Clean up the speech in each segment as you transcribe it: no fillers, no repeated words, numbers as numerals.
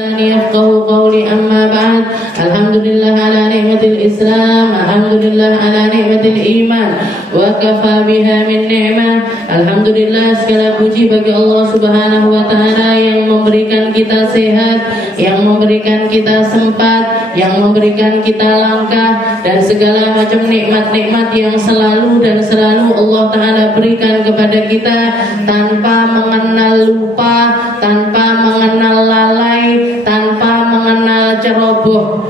يفقهوا قولي أما بعد الحمد لله على نعمة الإسلام الحمد لله على نعمة الإيمان وكفى بها من نعمة. Alhamdulillah, segala puji bagi Allah Subhanahu wa Ta'ala yang memberikan kita sehat, yang memberikan kita sempat, yang memberikan kita langkah, dan segala macam nikmat-nikmat yang selalu Allah Ta'ala berikan kepada kita tanpa mengenal lupa, tanpa mengenal lalai, tanpa mengenal ceroboh.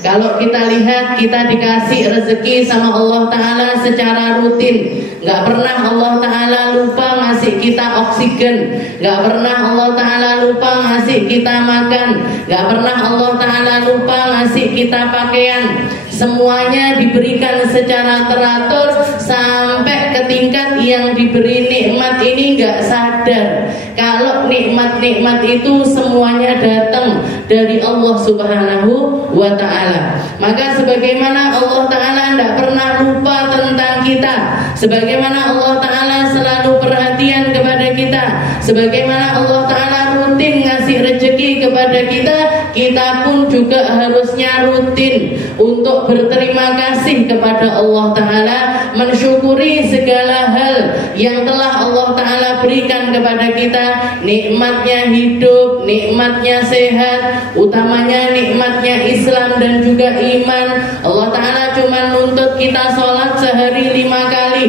Kalau kita lihat, kita dikasih rezeki sama Allah Ta'ala secara rutin. Gak pernah Allah Ta'ala lupa ngasih kita oksigen, gak pernah Allah Ta'ala lupa ngasih kita makan, gak pernah Allah Ta'ala lupa ngasih kita pakaian. Semuanya diberikan secara teratur sampai ke tingkat yang diberi nikmat ini gak sadar kalau nikmat-nikmat itu semuanya datang dari Allah Subhanahu wa Ta'ala. Maka sebagaimana Allah Ta'ala tidak pernah lupa tentang kita, sebagaimana Allah Ta'ala selalu perhatian kepada kita, sebagaimana Allah Ta'ala rutin ngasih rezeki kepada kita, kita pun juga harusnya rutin untuk berterima kasih kepada Allah Ta'ala, mensyukuri segala hal yang telah Allah Ta'ala berikan kepada kita. Nikmatnya hidup, nikmatnya sehat, utamanya nikmatnya Islam dan juga iman. Allah Ta'ala cuma nuntut kita sholat sehari 5 kali,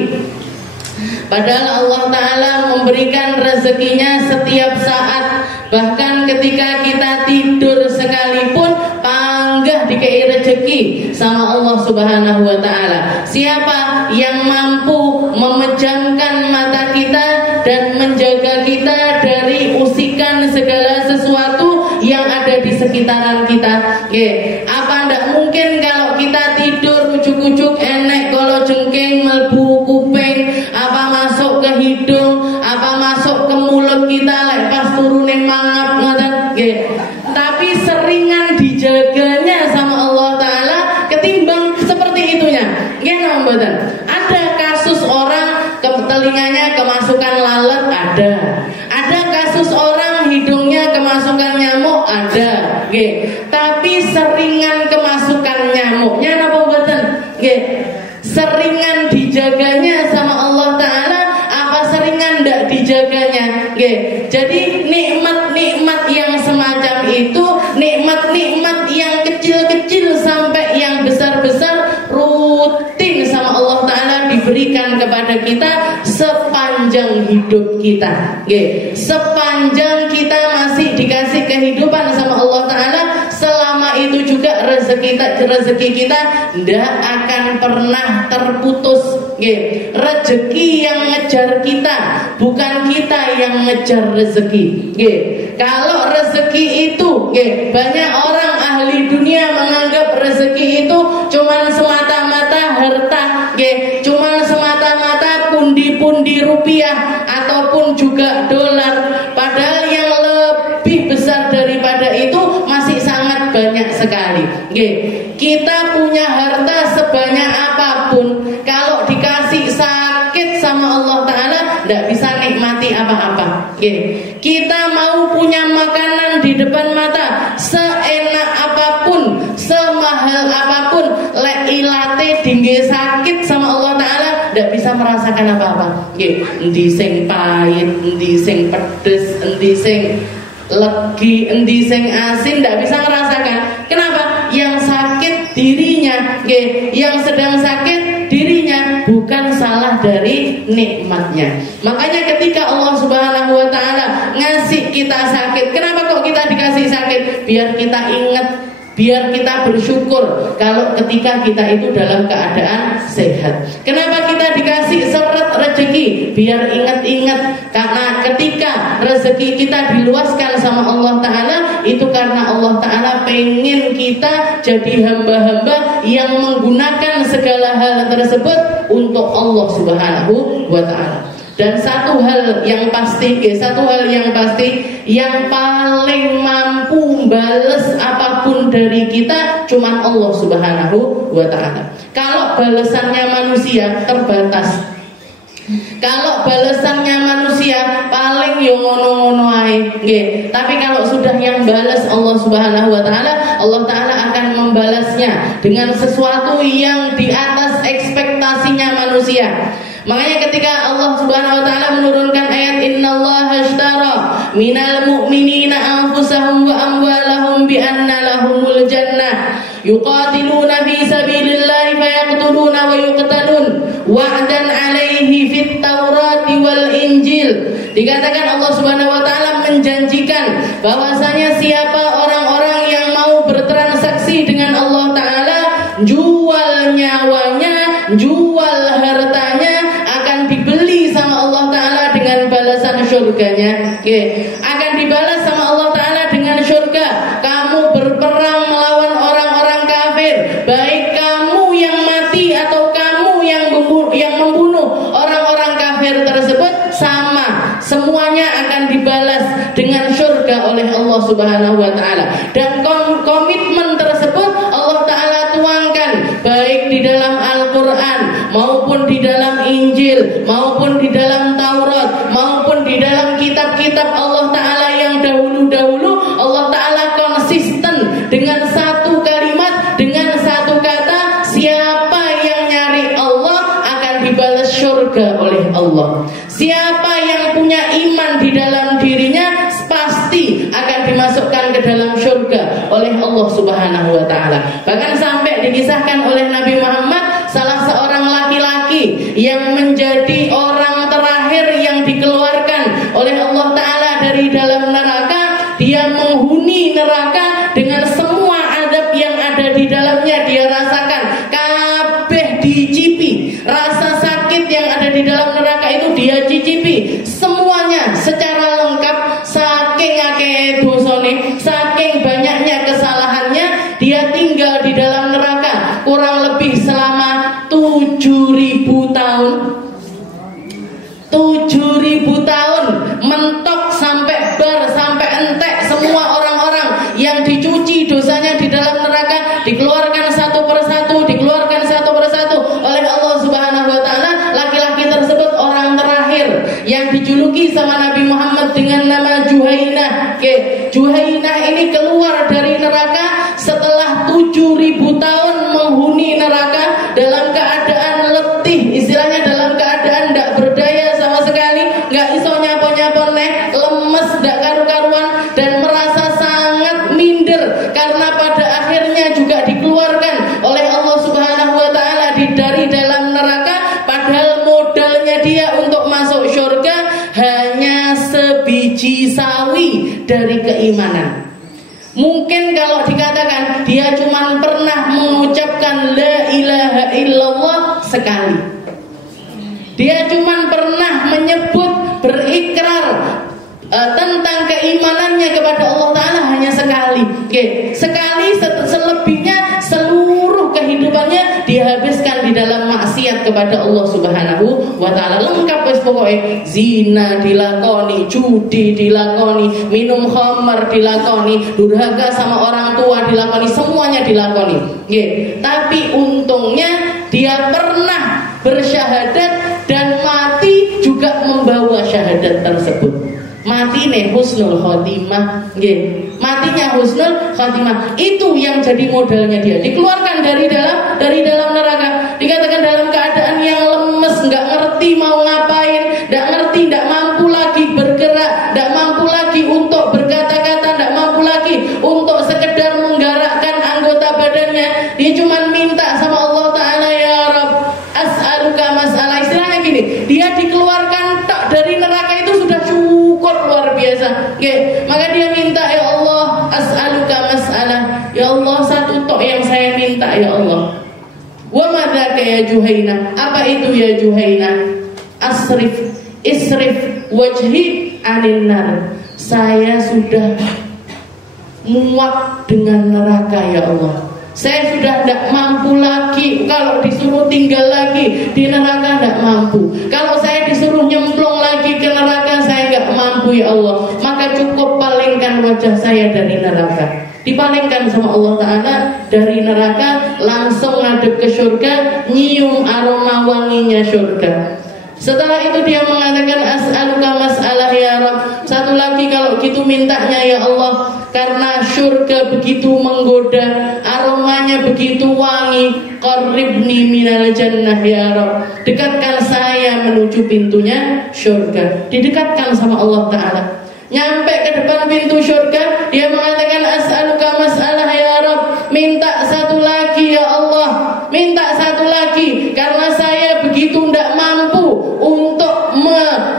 padahal Allah Ta'ala memberikan rezekinya setiap saat. Bahkan ketika kita tidur sekalipun panggah dikei rezeki sama Allah Subhanahu wa Ta'ala. Siapa yang mampu memejamkan mata kita dan menjaga kita dari usikan segala sesuatu yang ada di sekitaran kita? Apa ndak mungkin kalau kita tidur ujuk-ujuk enek kalau jengking melbu kuping, apa masuk ke hidung, apa masuk ke mulut kita lepas turunin mangap ngoten nggih. Tapi seringan dijaganya sama Allah Ta'ala ketimbang seperti itunya. Nggih napa mboten? Ada kasus orang telinganya kemasukan lalat, ada. Ada kasus orang hidungnya kemasukan nyamuk, ada. Nggih. Tapi seringan kemasukan nyamuknya napa mboten? Nggih. Seringan dijaganya sama Allah Ta'ala apa seringan ndak dijaganya? Nggih. Jadi nikmat-nikmat yang semacam itu, nikmat-nikmat yang kecil-kecil sampai yang besar-besar rutin sama Allah Ta'ala diberikan kepada kita sepanjang hidup kita. Nggih. Sepanjang kita masih dikasih kehidupan sama Allah Ta'ala, selama itu juga rezeki kita tidak akan pernah terputus. Nggih. Rezeki yang ngejar kita, bukan kita yang ngejar rezeki. Nggih. Kalau rezeki itu, nggih, banyak orang ahli dunia menganggap rezeki itu cuma semata-mata harta, nggih, cuma semata-mata pundi-pundi rupiah ataupun juga dolar. Padahal yang lebih besar daripada itu masih sangat banyak sekali. Nggih. Kita punya harta sebanyak apapun, kalau dikasih sakit sama Allah Ta'ala tidak bisa nikmati apa-apa. Kita mau punya makanan di depan mata seenak apapun, semahal apapun, lek ilate dingge sakit sama Allah Ta'ala tidak bisa merasakan apa-apa. Endi sing pahit, endi sing pedes, endi sing legi, endi sing asin tidak bisa merasakan. Kenapa? Yang sakit dirinya, yang sedang sakit dirinya, bukan salah dari nikmatnya. Makanya ketika Allah Subhanahu wa Ta'ala ngasih kita sakit, kenapa kok kita dikasih sakit? Biar kita ingat, biar kita bersyukur kalau ketika kita itu dalam keadaan sehat. Kenapa kita dikasih seret rezeki? Biar ingat-ingat, karena ketika rezeki kita diluaskan sama Allah Ta'ala, itu karena Allah Ta'ala pengen kita jadi hamba-hamba yang menggunakan segala hal tersebut untuk Allah Subhanahu wa Ta'ala. Dan satu hal yang pasti, yang paling mampu balas apapun dari kita cuma Allah Subhanahu wa Ta'ala. Kalau balasannya manusia terbatas, Kalau balasannya manusia paling yo ngono-ngono ae, nggih. Tapi kalau sudah yang balas Allah Subhanahu wa taala, Allah taala akan membalasnya dengan sesuatu yang di atas ekspektasinya manusia. Makanya ketika Allah Subhanahu wa taala menurunkan ayat innallaha ashtara minal mu'minina anfusahum wa amwalahum bi anna lahumul jannah yuqatiluna fi sabilillahi fayaqtuluna wa yuqtalun wa'dan 'alaihi fit Taurati wal Injil. Dikatakan Allah Subhanahu wa taala menjanjikan bahwasanya siapa orang-orang yang mau bertransaksi dengan Allah taala, jual nyawanya, jual hartanya, akan dibeli sama Allah taala dengan balasan surganya. Akan dibalas sama Allah taala dengan surga. Kamu berperang melawan orang-orang kafir, baik kamu yang mati atau kamu yang membunuh orang-orang kafir tersebut, sama, semuanya akan dibalas dengan surga oleh Allah Subhanahu wa taala. Dan komitmen tersebut Allah taala tuangkan baik di dalam Al-Qur'an maupun di dalam Injil maupun di dalam Taurat maupun di dalam kitab-kitab Allah taala yang dahulu-dahulu. Allah taala konsisten dengan satu kalimat, dengan satu kata, siapa yang nyari Allah akan dibalas surga oleh Allah. Siapa yang punya iman di dalam dirinya pasti akan dimasukkan ke dalam surga oleh Allah Subhanahu wa taala. Bahkan sampai dikisahkan oleh Nabi Muhammad, salah seorang laki-laki yang menjadi orang terakhir yang dikeluarkan oleh Allah taala dari dalam neraka, dia menghuni neraka dengan semua adab yang ada di dalamnya dia rasakan. Kabeh dicipi, rasa sakit yang ada di dalam neraka itu dia cicipi semuanya secara lengkap. Saking akeh dosane, saking banyaknya kesalahannya, dia tinggal di dalam neraka kurang lebih selama 7.000 tahun. 7.000 tahun mentok sampai bar, sampai entek semua orang-orang yang dicuci dosanya di dalam neraka dikeluarkan satu persatu, dikeluarkan satu persatu oleh Allah Subhanahu wa taala. Laki-laki tersebut orang terakhir yang dijuluki sama Nabi Muhammad dengan nama Juhainah. Juhainah ini keluar dari neraka setelah 7.000 tahun menghuni neraka dalam keadaan letih, istilahnya dalam keadaan tidak berdaya sama sekali, nggak iso nyapo-nyapo neh, lemes ndak karu-karuan dan merasa sangat minder karena pada akhirnya juga dikeluarkan oleh Allah Subhanahu wa taala dari dalam neraka, padahal modalnya dia untuk masuk surga hanya sebiji sawi dari keimanan. Mungkin kalau dikatakan dia cuma pernah mengucapkan la ilaha illallah sekali, dia cuma pernah menyebut, berikrar tentang keimanannya kepada Allah taala hanya sekali. Sekali, selebihnya seluruh kehidupannya dihabiskan di dalam maksiat kepada Allah Subhanahu wa taala. Lengkap wis pokoke, zina dilakoni, judi dilakoni, minum khamar dilakoni, durhaka sama orang tua dilakoni, semuanya dilakoni. Tapi untungnya dia pernah bersyahadat dan mati juga membawa syahadat tersebut. Mati nih husnul khotimah, matinya husnul khotimah. Itu yang jadi modalnya dia. Dikeluarkan dari dalam neraka. Dikatakan dalam keadaan yang lemes, nggak ngerti mau ngapain, nggak ngerti, nggak mampu lagi bergerak, nggak mampu lagi untuk berkata-kata, nggak mampu lagi untuk sekedar menggerakkan anggota badannya. Dia cuma minta sama Allah Taala, ya Rabb, as'aluka mas'alah. Istilahnya gini, dia dikeluarkan tak dari neraka itu sudah syukur luar biasa. Maka dia minta, ya Allah, as'aluka mas'alah. Ya Allah, satu tok yang saya minta, ya Allah. Wa madzaka ya Juhainah? Apa itu ya Juhainah? Isrif wajhi anin nar. Saya sudah muak dengan neraka, ya Allah. Saya sudah tidak mampu lagi. Kalau disuruh tinggal lagi di neraka tidak mampu. Kalau saya disuruh nyemplung lagi ke neraka saya nggak mampu, ya Allah. Maka cukup palingkan wajah saya dari neraka. Dipalingkan sama Allah Ta'ala dari neraka, langsung ngadep ke surga, nyium aroma wanginya surga. Setelah itu dia mengatakan as'aluka mas'alah ya Rabb. Satu lagi kalau gitu mintanya ya Allah, karena surga begitu menggoda, aromanya begitu wangi, qarribni minal jannah ya Rabb. Dekatkan saya menuju pintunya surga. Didekatkan sama Allah Ta'ala. Nyampe ke depan pintu surga, dia mengatakan as'aluka mas'alah ya Rabb. Minta satu lagi ya Allah, minta satu lagi, karena saya begitu tidak mampu untuk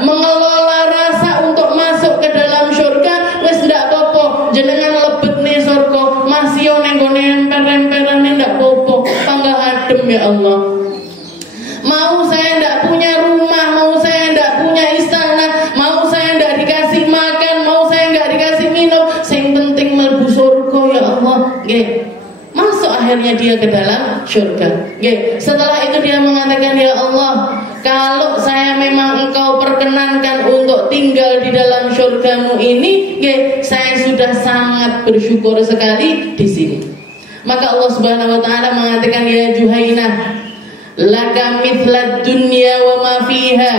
mengelola rasa untuk masuk ke dalam surga. Wes ndak popo, jenengan lebet nih surga, masih nenggo nemper-nemperan ndak popo, panggah adem ya Allah. Mau saya ndak punya rumah, mau saya ndak punya istana, mau saya ndak dikasih makan, mau saya ndak dikasih minum, sing penting mlebu surga ya Allah. Nggih. Masuk akhirnya dia ke dalam surga. Nggih. Setelah itu dia mengatakan ya Allah, kalau saya memang Engkau perkenankan untuk tinggal di dalam surgamu ini, nggih, saya sudah sangat bersyukur sekali di sini. Maka Allah Subhanahu wa taala mengatakan ya Juhainah, laka mithlad dunya wa ma fiha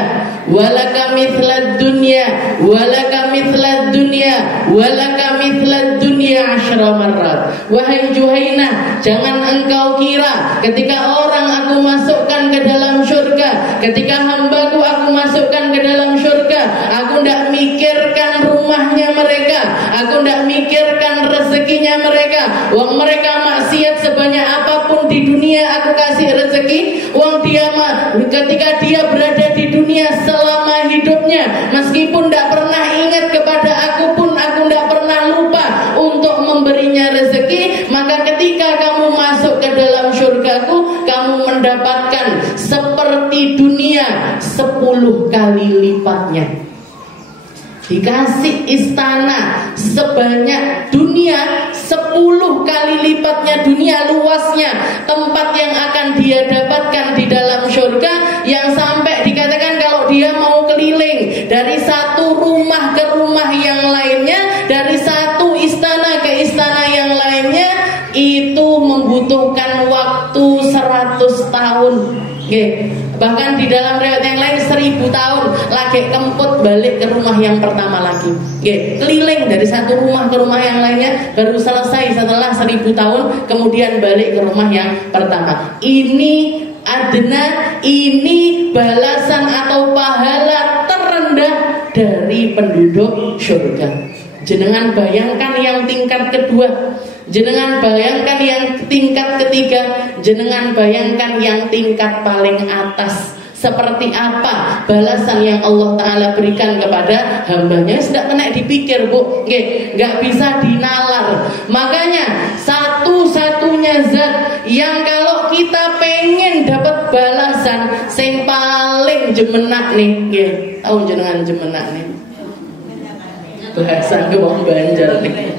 walaka mithlad dunya walaka mithlad dunya walaka mithlad dunya 10 marrat. Wahai Juhainah, jangan engkau kira ketika orang aku masukkan ke dalam surga, ketika hambaku aku masukkan ke dalam surga, aku tidak mikirkan rumahnya mereka, aku tidak mikirkan rezekinya mereka. Wong mereka maksiat sebanyak apapun di dunia aku kasih rezeki. Wong dia ketika dia berada di dunia selama hidupnya, meskipun tidak pernah ingat kepada aku pun aku tidak pernah lupa untuk memberinya rezeki. Maka ketika kamu masuk ke dalam surgaku, kamu mendapatkan seperti dunia 10 kali lipatnya. Dikasih istana sebanyak dunia 10 kali lipatnya dunia luasnya, tempat yang akan dia dapatkan di dalam surga, yang sampai dikatakan kalau dia mau keliling dari satu rumah ke rumah yang lainnya, dari satu istana ke istana yang lainnya, itu membutuhkan waktu 100 tahun. Okay. Bahkan di dalam riwayat yang lain 1000 tahun lagi kemput balik ke rumah yang pertama lagi. Okay. Keliling dari satu rumah ke rumah yang lainnya, baru selesai setelah 1000 tahun, kemudian balik ke rumah yang pertama. Ini adna, ini balasan atau pahala terendah dari penduduk surga. Jenengan bayangkan yang tingkat kedua, jenengan bayangkan yang tingkat ketiga, jenengan bayangkan yang tingkat paling atas. Seperti apa balasan yang Allah Ta'ala berikan kepada hambanya? Tidak kena dipikir, Bu. Nggak bisa dinalar. Makanya satu-satunya zat yang kalau kita pengen dapat balasan sing paling jemenak nih, tahu jenengan jemenak nih, bahasa wong Banjar nih.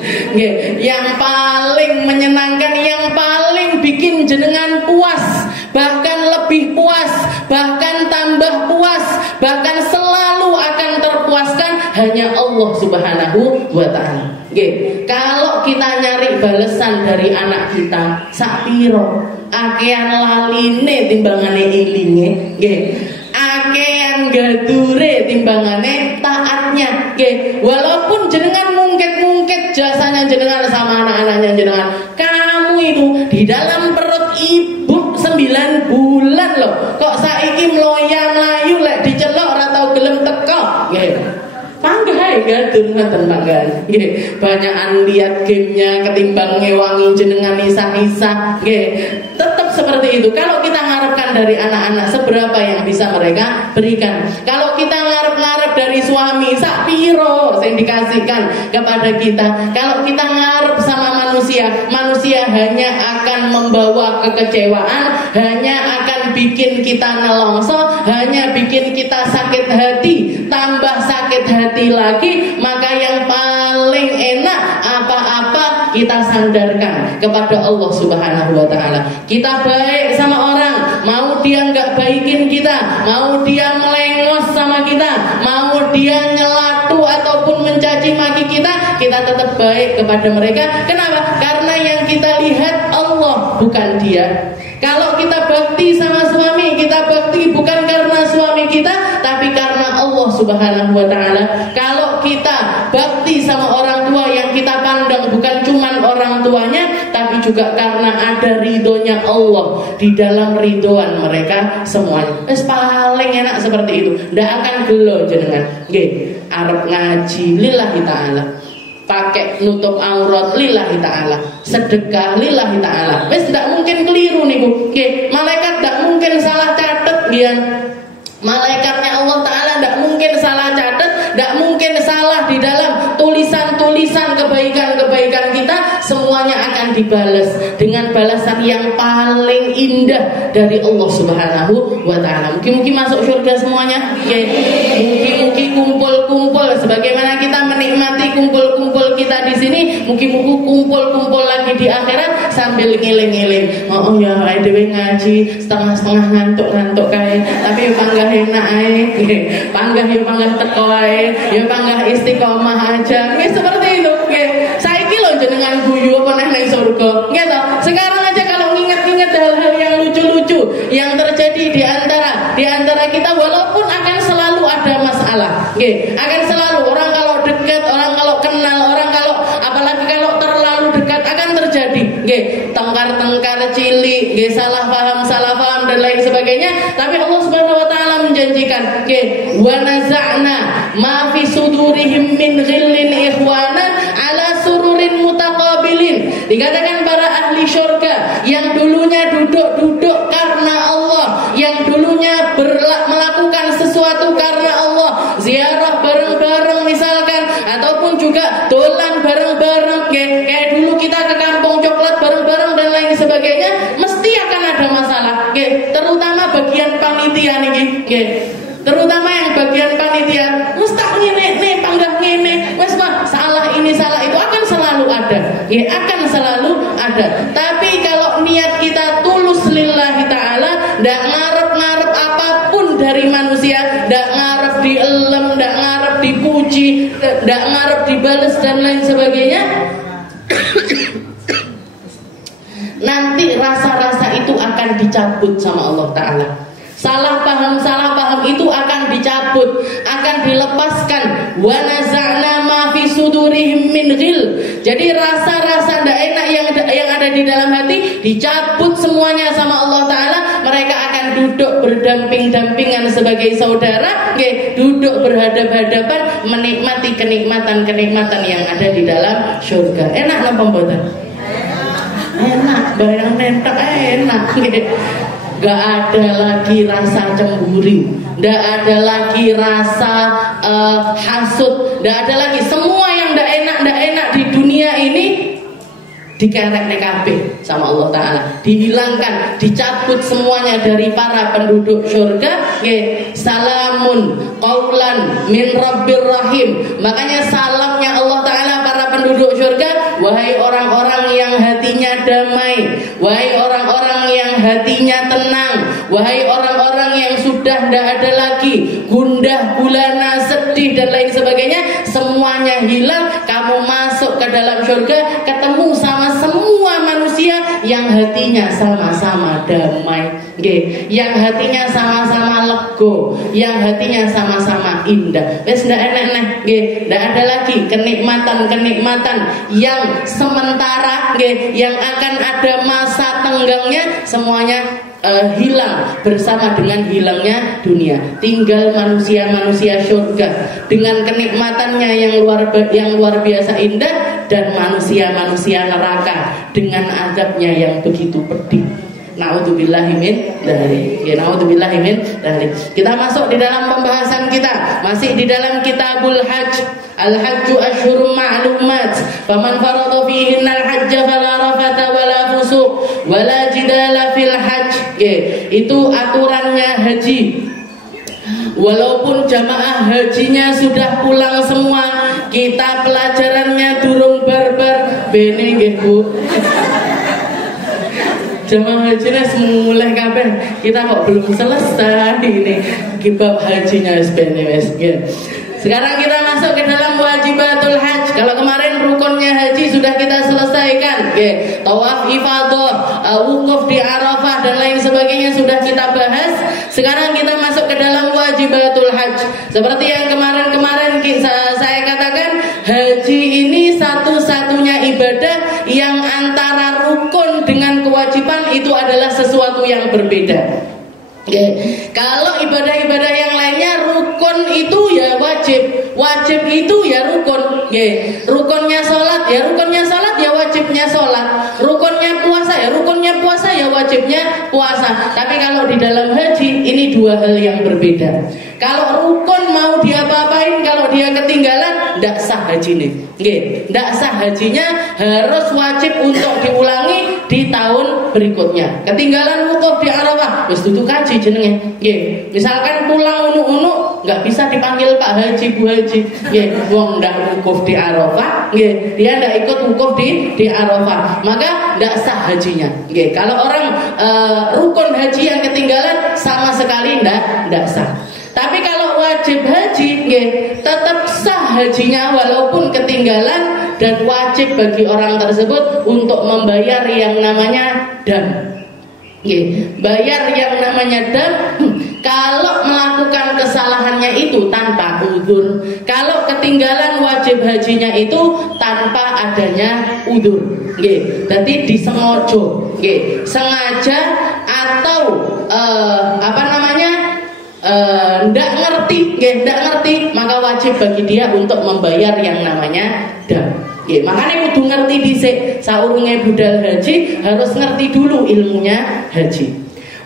Yang paling menyenangkan, yang paling bikin jenengan puas, bahkan lebih puas, bahkan tambah puas, bahkan selalu akan terpuaskan hanya Allah Subhanahu wa ta'ala. Kalau kita nyari balasan dari anak kita, sakpiro akean laline timbangane ilinge, akean gadure timbangane taatnya. Walaupun jenengan mungkit-mungkit jasanya jenengan sama anak-anaknya jenengan, kamu itu di dalam perut ibu 9 bulan loh, kok saiki mloya-mlayu lek dicelok ora tau gelem teko. Panggah gadur ngoten manggan. Nggih, banyakan lihat gamenya ketimbang ngewangi jenengan isah-isah. Nggih, tetap seperti itu. Kalau kita ngarepkan dari anak-anak, seberapa yang bisa mereka berikan? Kalau kita ngarep-ngarep dari suami, sak piro sing dikasihkan kepada kita? Kalau kita ngarep sama manusia, manusia hanya akan membawa kekecewaan, hanya akan bikin kita nelongso, hanya bikin kita sakit hati, tambah sakit hati lagi. Maka yang paling enak apa-apa kita sandarkan kepada Allah Subhanahu wa ta'ala. Kita baik sama orang, mau dia nggak baikin kita, mau dia melengos sama kita, mau dia nyelatu ataupun mencaci maki kita, kita tetap baik kepada mereka. Kenapa? Karena yang kita lihat Allah, bukan dia. Kalau kita bakti sama suami, kita bakti bukan karena suami kita, tapi karena Allah Subhanahu wa taala. Kalau kita bakti sama orang tua, yang kita pandang bukan cuman orang tuanya, tapi juga karena ada ridhonya Allah. Di dalam ridhoan mereka semuanya. Paling enak seperti itu. Ndak akan gelo jenengan. Nggih, arep ngaji lillahi taala. Pakai nutup aurat lillahi ta'ala, sedekah lillahi ta'ala. Wis ndak mungkin keliru niku. Nggih, malaikat ndak mungkin salah catet nggih. Malaikatnya Allah Ta'ala ndak mungkin salah catet, ndak mungkin salah di dalam tulisan-tulisan kebaikan-kebaikan kita. Semuanya akan dibalas dengan balasan yang paling indah dari Allah Subhanahu wa taala. Mungkin masuk surga semuanya. Nggih. Mungkin kumpul-kumpul sebagaimana kita menikmati kumpul-kumpul kita di sini, mungkin kumpul-kumpul lagi di akhirat sambil ngiling-ngiling. Oh ya, dhewe ngaji setengah-setengah ngantuk-ngantuk kae, tapi panggah enak ae. Panggah ya panggah teko ae, ya panggah istiqomah aja. Nggih seperti itu. Nggih. Saiki lho jenengan guyu apa neh nang surga. Nggih to? Sekarang aja kalau nginget-nginget hal-hal yang lucu-lucu yang terjadi di antara kita, walaupun akan selalu ada masalah. Nggih, akan selalu orang kalau dekat, orang kalau kenal, orang kalau apalagi kalau terlalu dekat akan terjadi. Nggih, tengkar-tengkar cilik, nggih salah paham dan lain sebagainya. Tapi Allah Subhanahu wa taala menjanjikan, nggih, wa naza'na ma fi sudurihim min ghillin ikhwanan ala sururin mutaqabilin. Dikatakan para ahli syurga yang dulunya duduk-duduk karena Allah, yang dulunya melakukan sesuatu karena Allah, ziarah bareng-bareng misalkan, ataupun juga dolan bareng-bareng, kayak dulu kita ke kampung coklat bareng-bareng dan lain sebagainya, mesti akan ada masalah, terutama bagian panitia nih, terutama yang bagian panitia, mustah ngene, panggah ngene, wes Pak, salah ini salah itu akan selalu ada, akan selalu ada. Tapi kalau niat kita tulus lillahi ta'ala, ndak ngarep-ngarep apapun dari manusia, ndak ngarep dielem, ndak ngarep dipuji, ndak ngarep dibales dan lain sebagainya, nanti rasa-rasa itu akan dicabut sama Allah Ta'ala. Salah paham itu akan dicabut, akan dilepaskan. Wa naza'na ma fi sudurihim min ghil. Jadi rasa-rasa ndak enak yang ada di dalam hati dicabut semuanya sama Allah Ta'ala. Mereka akan duduk berdamping-dampingan sebagai saudara, duduk berhadap-hadapan, menikmati kenikmatan-kenikmatan yang ada di dalam surga. Enak napa mboten? Enak, barang nentak enak. Gak ada lagi rasa cemburu, gak ada lagi rasa hasud, gak ada lagi semua yang gak enak di dunia ini dikerek kabeh sama Allah Ta'ala, dihilangkan, dicabut semuanya dari para penduduk surga. Salamun qaulan min rabbir rahim. Makanya salamnya Allah Ta'ala para penduduk surga, wahai orang-orang yang hatinya damai, wahai orang-orang yang hatinya tenang, wahai orang-orang yang sudah tidak ada lagi gundah gulana, sedih dan lain sebagainya, semuanya hilang. Kamu masuk ke dalam surga, ketemu sama semua manusia yang hatinya sama-sama damai, yang hatinya sama-sama lego, yang hatinya sama-sama indah. Wes ndak enak, ndak ada lagi kenikmatan-kenikmatan yang sementara, yang akan ada masa tenggangnya, semuanya hilang bersama dengan hilangnya dunia. Tinggal manusia-manusia surga dengan kenikmatannya yang luar biasa indah, dan manusia-manusia neraka dengan azabnya yang begitu pedih. Naudzubillahi min dzalik. Naudzubillahi min dzalik. Kita masuk di dalam pembahasan kita, masih di dalam Kitabul Hajj. Al-hajju asyhurum ma'lumat, faman farada fihinna al-hajja fala rafatha wala fusuq wala jidala fil hajj. Itu aturannya haji. Walaupun jamaah hajinya sudah pulang semua, kita pelajarannya durung barbar bene nggih Bu. Jamaah hajinya semulai kabeh, kita kok belum selesai ini kibab hajinya wis bene wis. Sekarang kita masuk ke dalam wajibatul hajj. Kalau kemarin rukunnya haji sudah kita selesaikan, tawaf ifadah, wukuf di Arafah dan lain sebagainya sudah kita bahas. Sekarang kita masuk ke dalam wajibatul haji. Seperti yang kemarin-kemarin saya katakan, haji ini satu-satunya ibadah yang antara rukun dengan kewajiban itu adalah sesuatu yang berbeda. Kalau ibadah-ibadah yang lainnya rukun itu ya wajib, wajib itu ya rukun. Rukunnya sholat ya rukunnya sholat ya wajibnya sholat. Rukunnya puasa ya rukunnya puasa ya wajibnya puasa. Tapi kalau di dalam haji ini dua hal yang berbeda. Kalau rukun mau diapa-apain, kalau dia ketinggalan, tidak sah hajinya. Tidak sah hajinya, harus wajib untuk diulangi di tahun berikutnya. Ketinggalan wukuf di Arafah, wis duduk haji jenenge. Misalkan pulang unu-unu, nggak bisa dipanggil Pak Haji, Bu Haji. Wong ndak wukuf di Arafah, dia ndak ikut wukuf di Arafah, maka ndak sah hajinya. Kalau orang rukun haji yang ketinggalan sama sekali ndak sah. Tapi kalau wajib haji, tetap sah hajinya walaupun ketinggalan, dan wajib bagi orang tersebut untuk membayar yang namanya dam. Bayar yang namanya dam kalau melakukan kesalahannya itu tanpa udzur. Kalau ketinggalan wajib hajinya itu tanpa adanya udzur. Jadi disengaja, sengaja atau ndak ngerti, maka wajib bagi dia untuk membayar yang namanya dam. Makanya kudu ngerti dhisik, saurunge budal haji harus ngerti dulu ilmunya haji.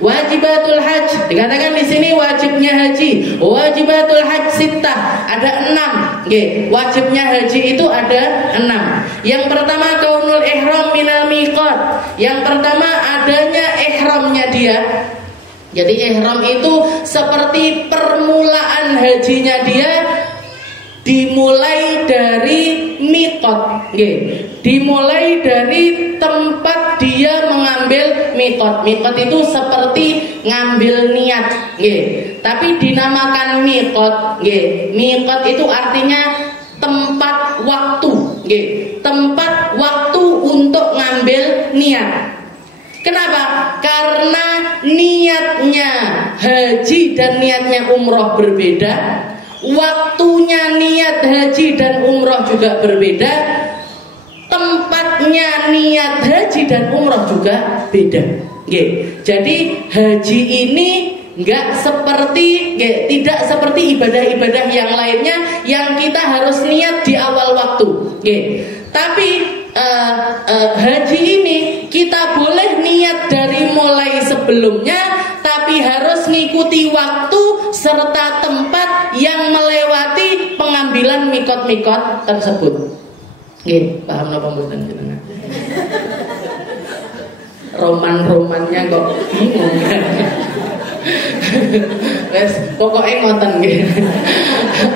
Wajibatul haji dikatakan di sini wajibnya haji. Wajibatul haji sittah, ada 6. Wajibnya haji itu ada 6. Yang pertama kaunul ihram minal miqat. Yang pertama adanya ihramnya dia. Jadi ihram itu seperti permulaan hajinya dia dimulai dari miqat. Dimulai dari tempat dia mengambil miqat. Miqat itu seperti ngambil niat. Tapi dinamakan miqat. Miqat itu artinya tempat waktu. Tempat waktu untuk ngambil niat. Kenapa? Karena niatnya haji dan niatnya umroh berbeda, waktunya niat haji dan umroh juga berbeda, tempatnya niat haji dan umroh juga beda. Jadi haji ini tidak seperti ibadah-ibadah yang lainnya yang kita harus niat di awal waktu. Tapi haji ini kita boleh niat dari mulai sebelumnya, tapi harus ngikuti waktu serta tempat yang melewati pengambilan mikot-mikot tersebut. Paham napa mboten jenengan? Roman-romannya kok bingung. Wes pokoknya ngoten nggih.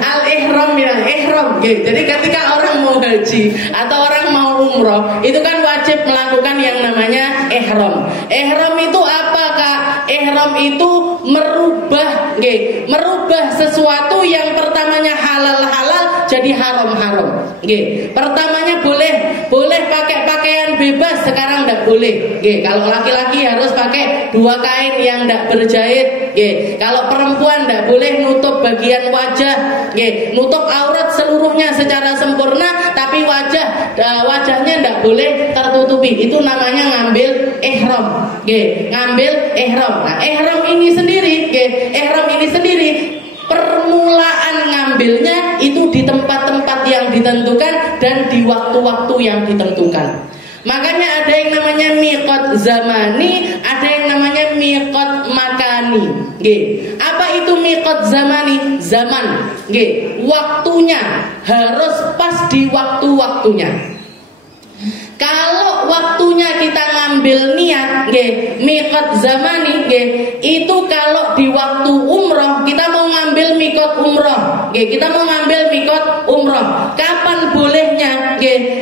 Al-ihram bilang ihram nggih. Jadi ketika orang mau haji atau orang mau umroh, itu kan wajib melakukan yang namanya ihram. Ihram itu apa, Kak? Ihram itu merubah sesuatu yang pertamanya halal jadi haram. Pertamanya boleh pakai pakaian bebas, sekarang enggak boleh. Kalau laki-laki harus pakai 2 kain yang enggak berjahit. Kalau perempuan enggak boleh nutup bagian wajah. Nutup aurat seluruhnya secara sempurna, tapi wajahnya enggak boleh tertutupi. Itu namanya ngambil ihram. Ngambil ihram. Nah, ihram ini sendiri permulaan ngambilnya itu di tempat-tempat yang ditentukan dan di waktu-waktu yang ditentukan. Makanya ada yang namanya miqat zamani, ada yang namanya miqat makani. Apa itu miqat zamani? Zaman. Waktunya harus pas di waktu-waktunya. Kalau waktunya kita ngambil niat, miqat zamani, itu kalau di waktu umroh kita mau ngambil miqat umroh, kita mau ngambil miqat umroh. Kapan bolehnya?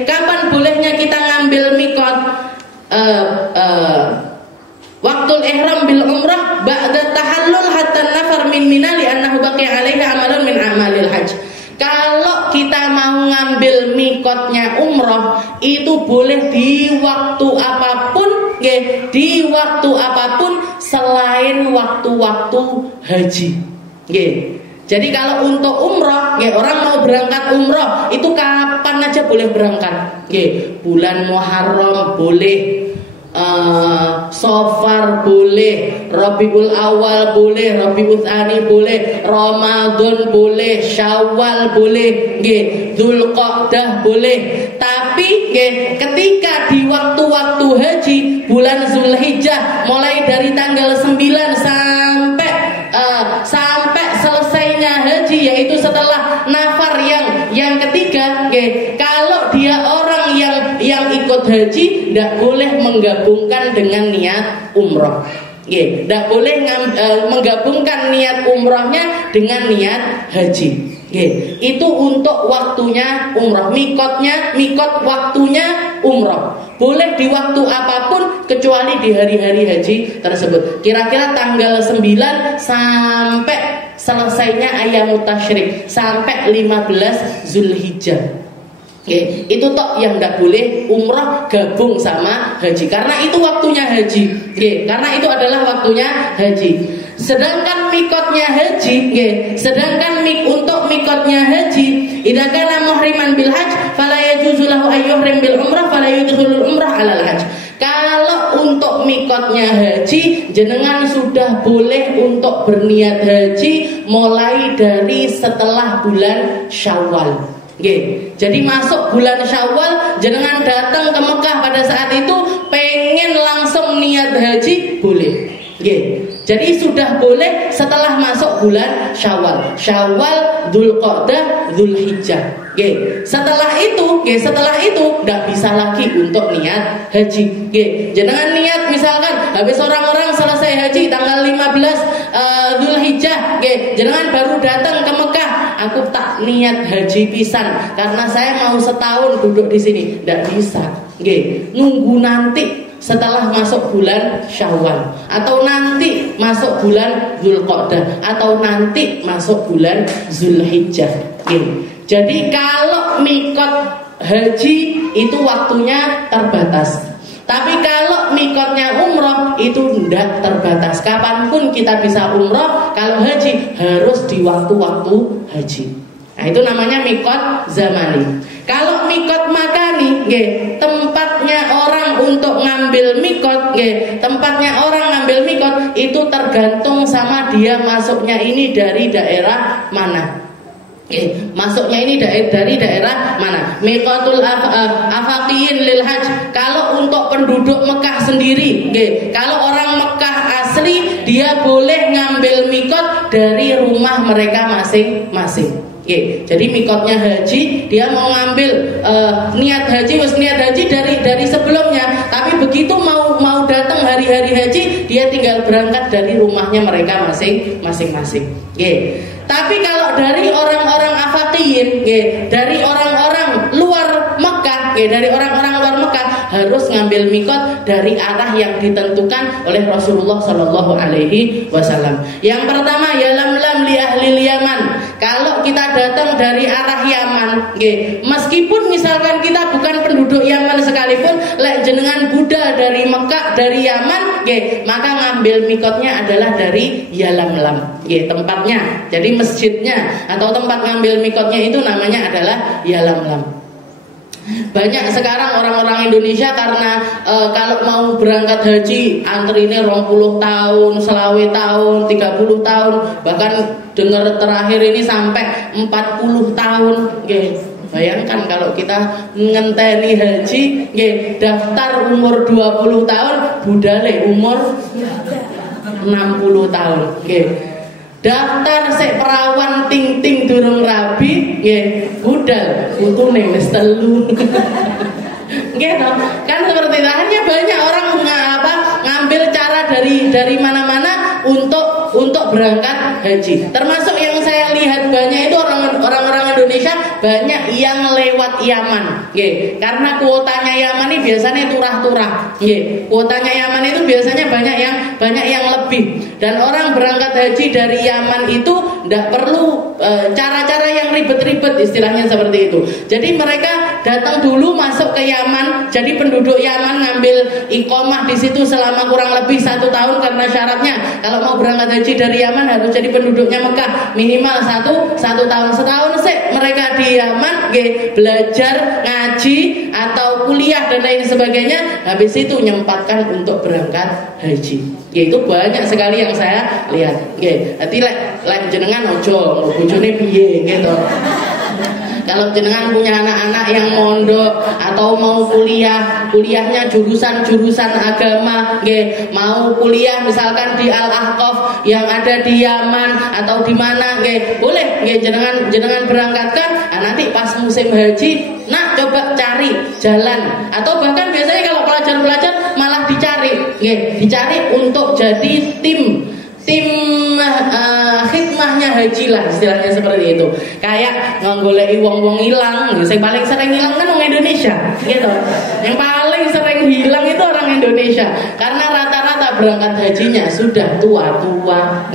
Kapan bolehnya kita ngambil miqat? Waktul ihram bil umrah ba'da tahallul hatta nafar min mina li annahu baqiya alaihi amalun min amalil hajj. Kalau kita mau ngambil mikotnya umroh, itu boleh di waktu apapun, di waktu apapun selain selain waktu-waktu haji. Nggih. Jadi kalau untuk umroh, nggih, orang mau berangkat umroh itu kapan aja boleh berangkat. Nggih, bulan Muharram boleh, Safar boleh, Rabiul Awal boleh, Rabiul Tsani boleh, Ramadan boleh, Syawal boleh, nggih, Dzulqa'dah boleh. Tapi nggih, ketika di waktu-waktu haji bulan Zulhijjah mulai dari tanggal 9 sampai selesainya haji, yaitu setelah nafar yang ketiga, nggih, kalau dia orang yang ikut haji tidak boleh menggabungkan dengan niat umroh. Nggih, tidak boleh menggabungkan niat umrohnya dengan niat haji. Nggih, itu untuk waktunya umroh. Mikot waktunya umroh. Boleh di waktu apapun kecuali di hari-hari haji tersebut. Kira-kira tanggal 9 sampai selesainya Ayyamut Tasyrik, sampai 15 Zulhijjah. Oke, itu tok yang tidak boleh umroh gabung sama haji, karena itu waktunya haji. Oke, karena itu adalah waktunya haji. Sedangkan mikotnya haji, untuk mikotnya haji, idza kana muhriman bil hajj fala yajuzu lahu ay yuhrim bil umrah fala yudkhulul umrah alal hajj. Kalau untuk mikotnya haji, jenengan sudah boleh untuk berniat haji mulai dari setelah bulan Syawal. Oke, jadi masuk bulan Syawal, jenengan datang ke Mekah pada saat itu pengen langsung niat haji, boleh. Oke, jadi sudah boleh setelah masuk bulan Syawal, Dzulqa'dah, Dzulhijjah. Oke, setelah itu tidak bisa lagi untuk niat haji. Oke, jenengan niat misalkan habis orang-orang selesai haji tanggal 15 Dzulhijjah, oke, jenengan baru datang ke Mekah. Aku tak niat haji pisan karena saya mau setahun duduk di sini. Tidak bisa. Oke, nunggu nanti setelah masuk bulan Syawal, atau nanti masuk bulan Dzulqa'dah, atau nanti masuk bulan Zulhijjah. Oke. Jadi kalau mikot haji itu waktunya terbatas. Tapi kalau mikotnya umroh itu tidak terbatas. Kapanpun kita bisa umroh. Kalau haji harus di waktu-waktu haji. Nah, itu namanya mikot zamani. Kalau mikot makani, tempatnya orang untuk ngambil mikot, tempatnya orang ngambil mikot itu tergantung sama dia masuknya ini dari daerah mana. Masuknya ini dari daerah mana? Miqatul afaqiyin lil hajj. Kalau untuk penduduk Mekah sendiri, kalau orang Mekah asli dia boleh ngambil mikot dari rumah mereka masing-masing. Jadi mikotnya haji, dia mau ngambil niat haji dari sebelumnya, tapi begitu mau datang hari-hari haji, dia tinggal berangkat dari rumahnya mereka masing-masing. Tapi kalau dari orang-orang afaqiyin, dari orang-orang luar Mekah, dari orang-orang luar Mekah harus ngambil mikot dari arah yang ditentukan oleh Rasulullah Shallallahu Alaihi Wasallam. Yang pertama, yalamlam li ahlil Yaman. Kalau kita datang dari arah Yaman, meskipun misalkan kita bukan penduduk Yaman sekalipun, lek jenengan Buddha dari Mekah, dari Yaman, maka ngambil mikotnya adalah dari Yalamlam, tempatnya. Jadi masjidnya atau tempat ngambil mikotnya itu namanya adalah Yalamlam. Banyak sekarang orang-orang Indonesia karena kalau mau berangkat haji antrinya 20 tahun, 20 tahun, 30 tahun, bahkan dengar terakhir ini sampai 40 tahun. Bayangkan kalau kita ngenteni haji, daftar umur 20 tahun, budale umur 60 tahun. Daftar sek perawan ting-ting durung rabi, budal putune wis 3. Gitu. Kan seperti itu. Hanya banyak orang ngambil cara dari mana-mana untuk berangkat haji. Termasuk yang saya lihat banyak itu orang-orang Indonesia banyak yang lewat Yaman. Karena kuotanya Yaman ini biasanya turah-turah. Kuotanya Yaman itu biasanya banyak yang lebih. Dan orang berangkat haji dari Yaman itu tidak perlu cara-cara yang ribet-ribet, istilahnya seperti itu. Jadi mereka datang dulu masuk ke Yaman, jadi penduduk Yaman ngambil iqomah di situ selama kurang lebih 1 tahun, karena syaratnya kalau mau berangkat haji dari Yaman harus jadi penduduknya Mekah minimal 1 tahun. Setahun sih mereka di Yaman belajar ngaji atau kuliah dan lain sebagainya, habis itu nyempatkan untuk berangkat haji. Itu banyak sekali yang saya lihat. Jadi lek jenengan ojo bojone piye gitu. Kalau jenengan punya anak-anak yang mondok atau mau kuliahnya jurusan agama, mau kuliah misalkan di Al-Ahqaf yang ada di Yaman atau di mana, boleh jenengan berangkatkan. Nanti pas musim haji, coba cari jalan, atau bahkan biasanya kalau pelajar-pelajar malah dicari untuk jadi tim khidmahnya haji lah, istilahnya seperti itu. Kayak nggoleki wong-wong hilang, yang paling sering hilang kan orang Indonesia, gitu. Yang paling sering hilang itu orang Indonesia, karena rata-rata berangkat hajinya sudah tua-tua.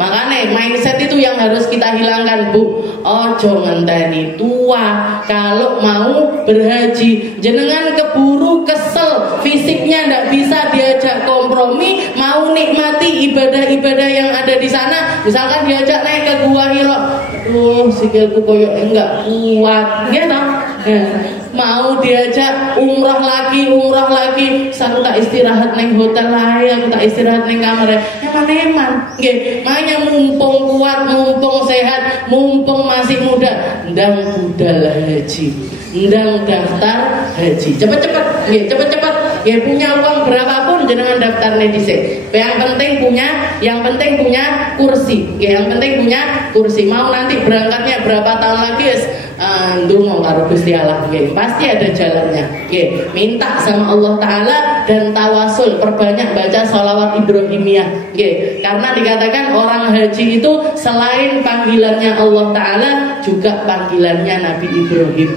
Makanya mindset itu yang harus kita hilangkan, Bu. Ojo ngenteni tua kalau mau berhaji. Jenengan keburu kesel, fisiknya ndak bisa diajak kompromi, mau nikmati ibadah yang ada di sana, misalkan diajak naik ke Gua Hira, aduh sikilku koyo enggak kuat, gitu. Mau diajak umroh lagi, aku tak istirahat neng hotel lain, aku tak istirahat neng kamar. Eman, makanya mumpung kuat, mumpung sehat, mumpung masih muda, ndang budal haji, ndang daftar haji, cepet-cepet. Punya uang berapapun jenengan daftar dhisik. Yang penting punya kursi. Yang penting punya kursi. Mau nanti berangkatnya berapa tahun lagi ndonga karo Gusti Allah, pasti ada jalannya. Minta sama Allah Taala dan tawasul, perbanyak baca sholawat Ibrahimiyah. Karena dikatakan orang haji itu selain panggilannya Allah Taala juga panggilannya Nabi Ibrahim.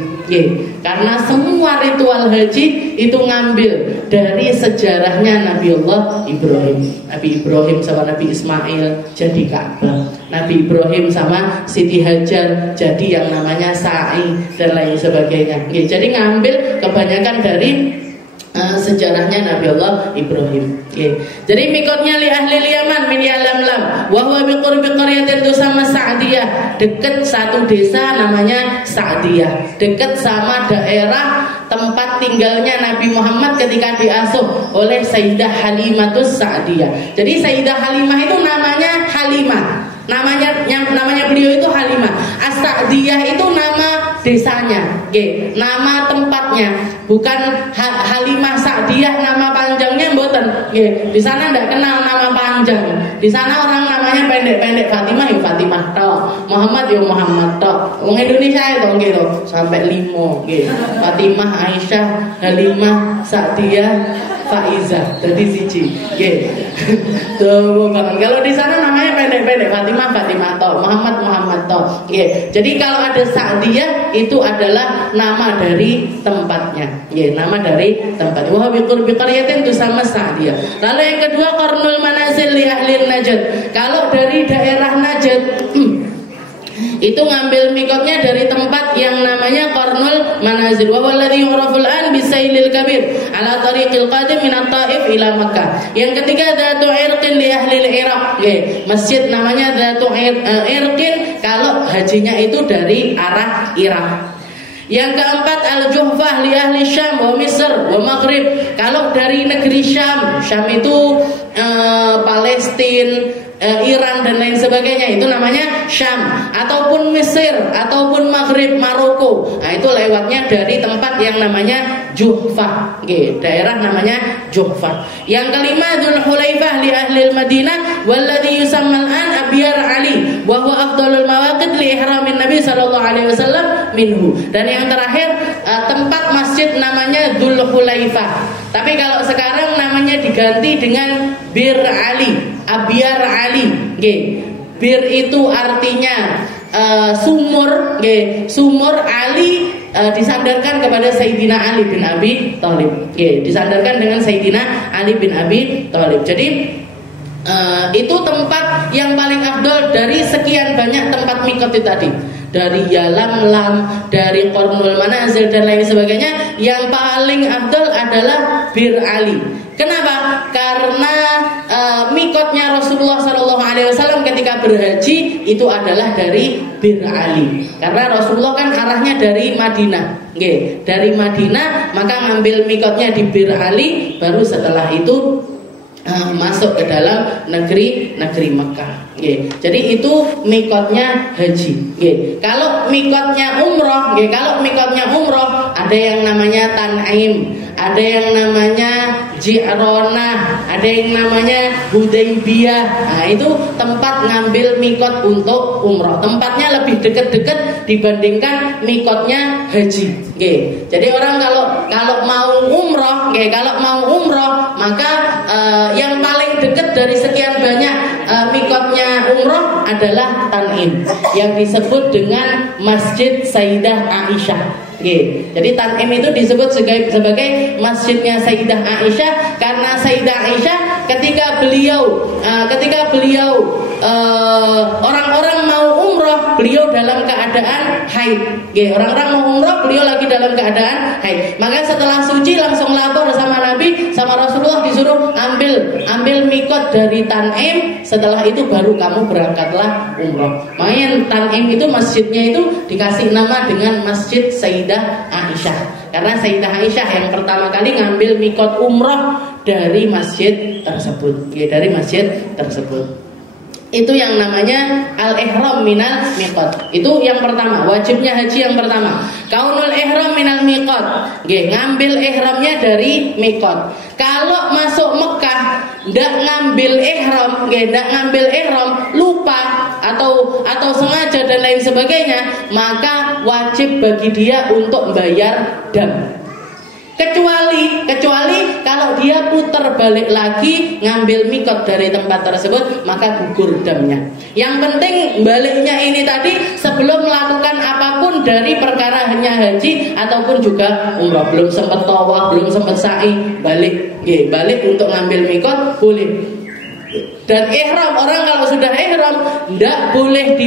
Karena semua ritual haji itu ngambil dari sejarahnya Nabi Allah Ibrahim. Nabi Ibrahim sama Nabi Ismail jadi Ka'bah, Nabi Ibrahim sama Siti Hajar jadi yang namanya sa'i dan lain sebagainya. Jadi ngambil kebanyakan dari sejarahnya Nabi Allah Ibrahim. Jadi mikotnya li ahli Yaman min Yalamlam wa huwa biqurbi qaryatin tusama Sa'diyah, dekat satu desa namanya Sa'diyah, dekat sama daerah tempat tinggalnya Nabi Muhammad ketika diasuh oleh Sayyidah Halimatus Sa'diyah. Jadi Sayyidah Halimah itu namanya Halimah. Namanya beliau itu Halimah. As-Sa'diyah itu nama desanya, nama tempatnya, bukan Halimah Sa'diyah nama panjangnya mboten. Di sana ndak kenal nama panjang. Di sana orang namanya pendek-pendek, Fatimah ya Fatimah tok, Muhammad ya Muhammad tok. Wong Indonesia itu gitu sampai 5, Fatimah, Aisyah, Halimah, Sa'diyah, Faiza, jadi siji. Tuh, kalau di sana namanya pendek-pendek, Fatimah tok, Muhammad tok. Jadi kalau ada Sa'diyah itu adalah nama dari tempatnya. Nama dari tempatnya. Wa biqurbi qaryatin tusama Sa'diyah. Lalu yang kedua qarnul manazil li ahli Najd. Kalau dari daerah Najd itu ngambil mikotnya dari tempat yang namanya Qarnul Manazil. Wa walladhi yu'raful an bisailil kabir ala tariqil qadim min at-Taif ila Makkah. Yang ketiga Dzatu Irqin li ahli al-Iraq. Masjid namanya Dzatu Irqin kalau hajinya itu dari arah Irak. Yang keempat Al-Juhfah li ahli Syam wa Misr wa Maghrib. Kalau dari negeri Syam itu Palestina, Iran dan lain sebagainya, itu namanya Syam, ataupun Mesir, ataupun Maghrib, Maroko. Nah, itu lewatnya dari tempat yang namanya Juhfah. Daerah namanya Juhfah. Yang kelima Dzulhulaifah li ahli Madinah walladhi yusamma al-an Abyar Ali wa huwa afdalul mawaqit li ihramin Nabi sallallahu alaihi wasallam minhu. Dan yang terakhir tempat masjid namanya Dzulhulaifah. Tapi kalau sekarang namanya diganti dengan Bir Ali, Abyar Ali. Bir itu artinya sumur. Sumur Ali disandarkan kepada Sayyidina Ali bin Abi Thalib. Disandarkan dengan Sayyidina Ali bin Abi Thalib. Jadi itu tempat yang paling afdol dari sekian banyak tempat mikot itu tadi, dari Yalamlam, dari Qarnul Manazil dan lain sebagainya. Yang paling afdol adalah Bir Ali. Kenapa? Karena mikotnya Rasulullah SAW ketika berhaji itu adalah dari Bir Ali. Karena Rasulullah kan arahnya dari Madinah, dari Madinah, maka ngambil mikotnya di Bir Ali, baru setelah itu masuk ke dalam negeri Mekah. Jadi itu mikotnya haji. Kalau mikotnya umroh, ada yang namanya Tan'im, ada yang namanya Ji'ronah, ada yang namanya Hudaybiyah. Nah, itu tempat ngambil mikot untuk umroh. Tempatnya lebih dekat-dekat dibandingkan mikotnya haji. Jadi orang kalau mau umroh, maka yang paling dekat dari sekian banyak mikotnya umroh adalah Tan'im, yang disebut dengan Masjid Sayyidah Aisyah. Jadi Tan'im itu disebut sebagai masjidnya Sayyidah Aisyah karena Sayyidah Aisyah ketika beliau orang-orang mau umroh, beliau dalam keadaan haid. Orang-orang mau umroh, beliau lagi dalam keadaan haid. Maka setelah suci langsung lapor sama Nabi, sama Rasulullah, disuruh ambil mikot dari Tan'im. Setelah itu baru kamu berangkatlah umroh. Makanya Tan'im itu masjidnya itu dikasih nama dengan Masjid Sayyidah Aisyah, karena Sayyidah Aisyah yang pertama kali ngambil mikot umroh dari masjid tersebut. Itu yang namanya al-ihram minal miqat. Itu yang pertama, wajibnya haji yang pertama. Kaunul ihram minal miqat. Ngambil ihramnya dari miqat. Kalau masuk Mekah ndak ngambil ihram, lupa atau sengaja dan lain sebagainya, maka wajib bagi dia untuk bayar dam. Kecuali kalau dia putar balik lagi ngambil mikot dari tempat tersebut, maka gugur damnya. Yang penting baliknya ini tadi sebelum melakukan apapun dari perkara hanya haji ataupun juga umrah. Belum sempat tawaf, belum sempat sa'i, balik untuk ngambil mikot boleh. Dan ihram, orang kalau sudah ihram tidak boleh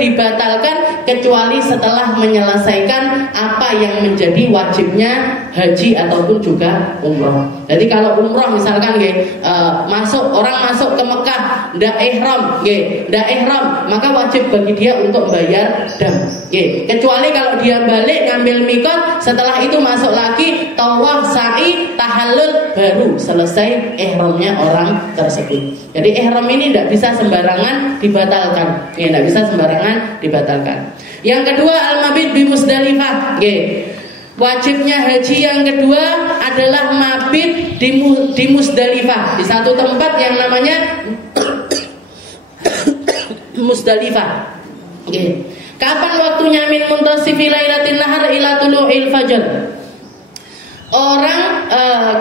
dibatalkan kecuali setelah menyelesaikan apa yang menjadi wajibnya haji ataupun juga umroh. Jadi kalau umroh misalkan orang masuk ke Mekah tidak ihram, maka wajib bagi dia untuk bayar dam. Kecuali kalau dia balik ngambil mikot, setelah itu masuk lagi tawaf, sa'i, tahallul, baru selesai ihramnya orang tersebut. Jadi ihram ini tidak bisa sembarangan dibatalkan. Yang kedua, al-mabit bi Musdalifah. Wajibnya haji yang kedua adalah mabit di Musdalifah, di satu tempat yang namanya Musdalifah. Kapan waktunya? Min muntasifi lailatin nahar ila tulu'il fajr. Orang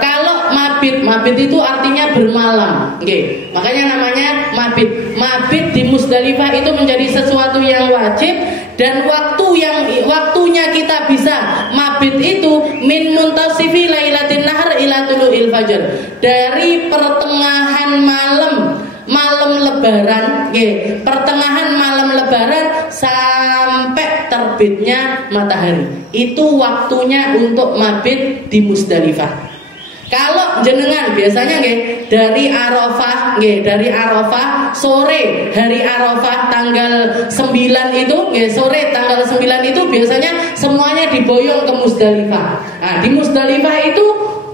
kalau mabit itu artinya bermalam, makanya namanya mabit. Mabit di Musdalifah itu menjadi sesuatu yang wajib, dan waktunya kita bisa mabit itu min muntasifi lailatin nahar ila tulu'il fajr, dari pertengahan malam lebaran, pertengahan malam lebaran sampai terbitnya matahari. Itu waktunya untuk mabit di Musdalifah. Kalau jenengan biasanya dari Arafah, sore hari Arafah tanggal 9 itu, sore tanggal 9 itu biasanya semuanya diboyong ke Musdalifah. Nah, di Musdalifah itu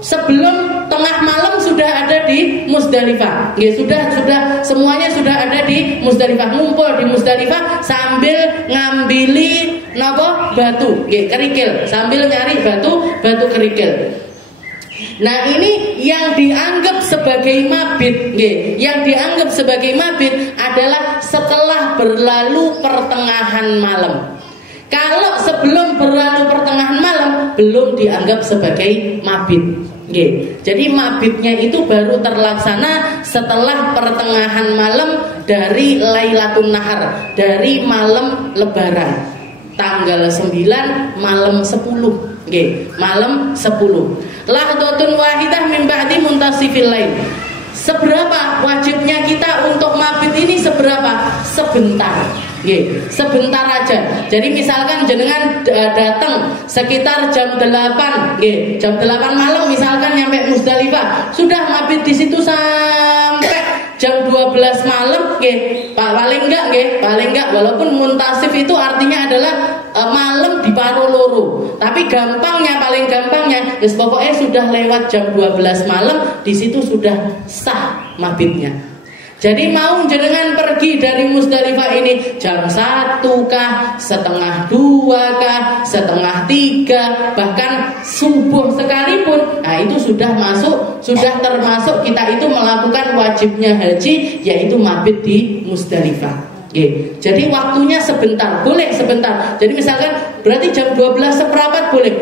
sebelum tengah malam sudah ada di Musdalifah. Sudah semuanya sudah ada di Musdalifah, ngumpul di Musdalifah sambil ngambili batu kerikil, sambil nyari batu kerikil. Nah, ini yang dianggap sebagai mabit, Yang dianggap sebagai mabit adalah setelah berlalu pertengahan malam. Kalau sebelum berlalu pertengahan malam belum dianggap sebagai mabit. Jadi mabitnya itu baru terlaksana setelah pertengahan malam dari Lailatul Nahar, dari malam lebaran. Tanggal 9 malam 10. Malam 10. Lahdhatun wahidah min ba'di muntasifil lail. Seberapa wajibnya kita untuk mabit ini seberapa? Sebentar. Sebentar aja. Jadi misalkan jenengan datang sekitar jam 8, jam 8 malam misalkan nyampe Musdalifah, sudah mabit di situ sampai jam 12 malam, paling enggak walaupun muntasif itu artinya adalah malam di paro loro. Tapi paling gampangnya, pokoknya sudah lewat jam 12 malam, di situ sudah sah mabitnya. Jadi mau jenengan pergi dari Musdalifah ini jam 1 kah, setengah 2 kah, setengah 3, bahkan subuh sekalipun, nah itu sudah termasuk kita itu melakukan wajibnya haji, yaitu mabit di Musdalifah. Jadi waktunya sebentar, boleh sebentar. Jadi misalkan berarti jam 12 seperempat boleh.